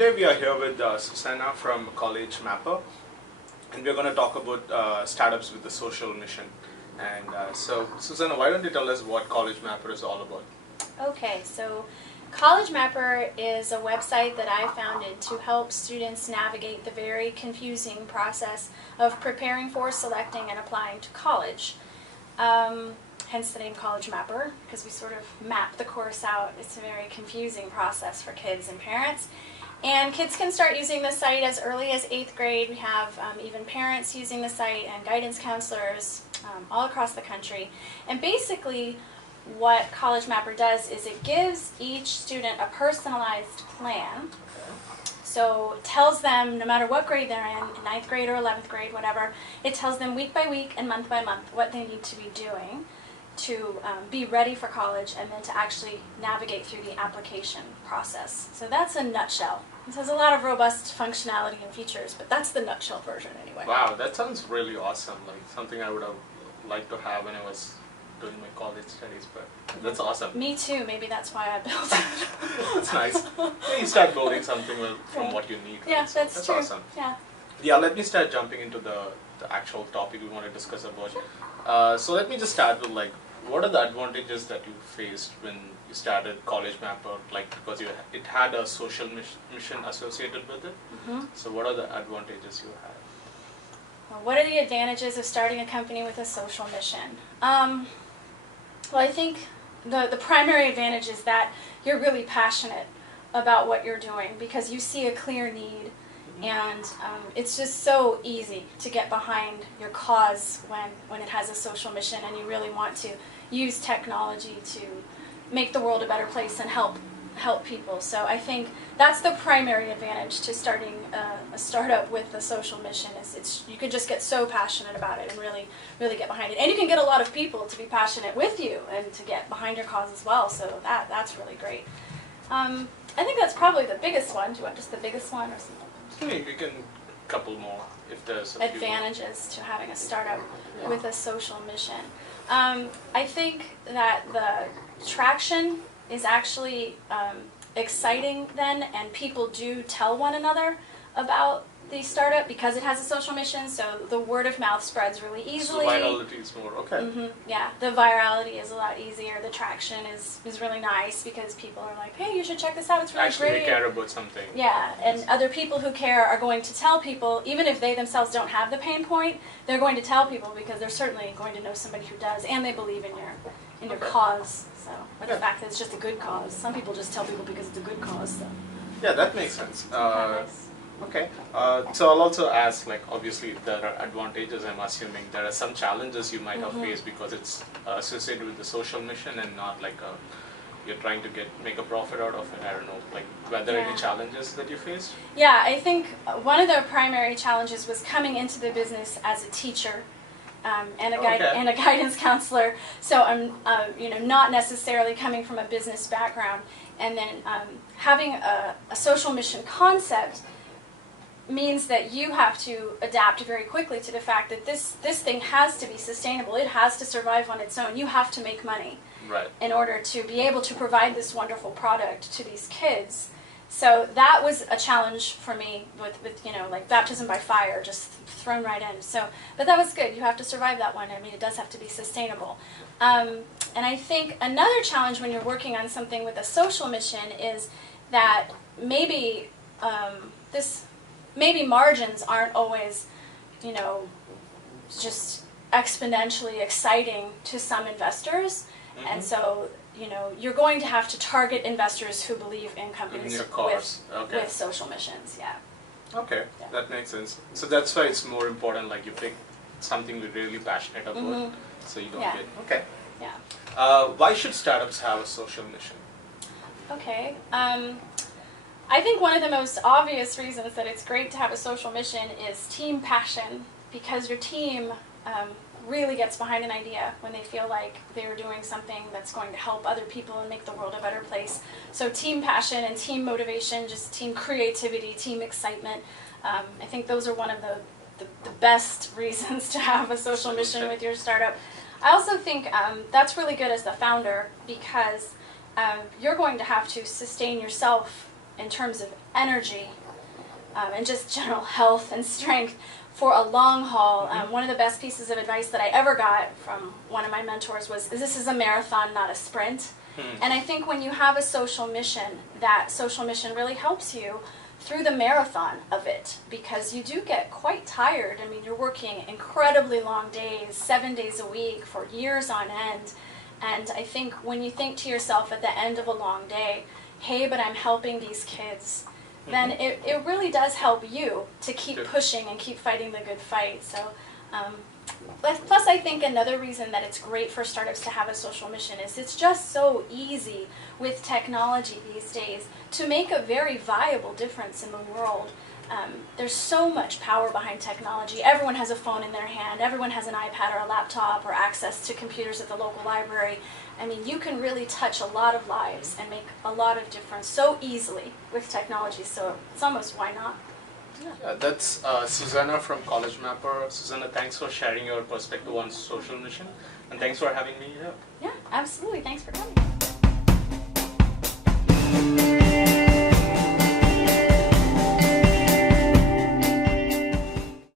today we are here with Susanna from College Mapper, and we're going to talk about startups with the social mission. And so, Susanna, why don't you tell us what College Mapper is all about? Okay, so College Mapper is a website that I founded to help students navigate the very confusing process of preparing for, selecting, and applying to college. Hence the name College Mapper, because we sort of map the course out. It's a very confusing process for kids and parents. And kids can start using the site as early as 8th grade. We have even parents using the site and guidance counselors all across the country. And basically what College Mapper does is it gives each student a personalized plan. So it tells them, no matter what grade they're in 9th grade or 11th grade, whatever, it tells them week by week and month by month what they need to be doing to be ready for college and then to actually navigate through the application process. So that's a nutshell. It has a lot of robust functionality and features, but that's the nutshell version anyway. Wow, that sounds really awesome. Like something I would have liked to have when I was doing my college studies, but that's awesome. Me too. Maybe that's why I built it. That's nice. Yeah, you start building something from what you need. Right? Yeah, So that's true. awesome. Yeah. Yeah, let me start jumping into the actual topic we want to discuss about. So let me just start with like, what are the advantages that you faced when you started College Mapper? Like, because it had a social mission associated with it. Mm-hmm. So what are the advantages you had? Well, what are the advantages of starting a company with a social mission? Well, I think the primary advantage is that you're really passionate about what you're doing because you see a clear need, and it's just so easy to get behind your cause when it has a social mission and you really want to use technology to make the world a better place and help people. So I think that's the primary advantage to starting a startup with a social mission is you can just get so passionate about it and really get behind it. And you can get a lot of people to be passionate with you and to get behind your cause as well. So that's really great. I think that's probably the biggest one. Do you want just the biggest one or something? You can couple more if there's a advantages to having a startup with a social mission. I think that the traction is actually exciting then, and people do tell one another about the startup because it has a social mission, so the word of mouth spreads really easily. So the virality is more, okay. Mm-hmm. Yeah, the virality is a lot easier. The traction is really nice because people are like, hey, you should check this out, it's really Actually, great. they care about something. Yeah, and other people who care are going to tell people, even if they themselves don't have the pain point, they're going to tell people because they're certainly going to know somebody who does, and they believe in your cause. So, but the fact that it's just a good cause. Some people just tell people because it's a good cause. So. Yeah, that makes sense. Nice. Okay, so I'll also ask, like, obviously there are advantages, I'm assuming. There are some challenges you might have faced because it's associated with the social mission and not like you're trying to make a profit out of it. I don't know, like, were there any challenges that you faced? Yeah, I think one of the primary challenges was coming into the business as a teacher. And a guidance counselor, so I'm not necessarily coming from a business background, and then having a social mission concept means that you have to adapt very quickly to the fact that this thing has to be sustainable. It has to survive on its own. You have to make money in order to be able to provide this wonderful product to these kids. So that was a challenge for me with like baptism by fire, just thrown right in. So, but that was good. You have to survive that one. I mean, it does have to be sustainable. And I think another challenge when you're working on something with a social mission is that maybe maybe margins aren't always, just exponentially exciting to some investors, and so you're going to have to target investors who believe in companies with social missions. Yeah. Okay, that makes sense. So that's why it's more important, like you pick something we're really passionate about, so you don't get. Okay. Yeah. Why should startups have a social mission? Okay. I think one of the most obvious reasons that it's great to have a social mission is team passion, because your team really gets behind an idea when they feel like they're doing something that's going to help other people and make the world a better place. So team passion and team motivation, just team creativity, team excitement, I think those are one of the best reasons to have a social mission with your startup. I also think that's really good as the founder because you're going to have to sustain yourself in terms of energy and just general health and strength for a long haul. One of the best pieces of advice that I ever got from one of my mentors was, this is a marathon, not a sprint. And I think when you have a social mission, that social mission really helps you through the marathon of it, because you do get quite tired. I mean, you're working incredibly long days, 7 days a week for years on end. And I think when you think to yourself at the end of a long day, hey, but I'm helping these kids, then it really does help you to keep pushing and keep fighting the good fight. So, plus I think another reason that it's great for startups to have a social mission is it's just so easy with technology these days to make a very viable difference in the world. There's so much power behind technology. Everyone has a phone in their hand. Everyone has an iPad or a laptop or access to computers at the local library. I mean, you can really touch a lot of lives and make a lot of difference so easily with technology. So it's almost why not? Yeah, that's Susanna from College Mapper. Susanna, thanks for sharing your perspective on social mission, and thanks for having me here. Yeah, absolutely. Thanks for coming.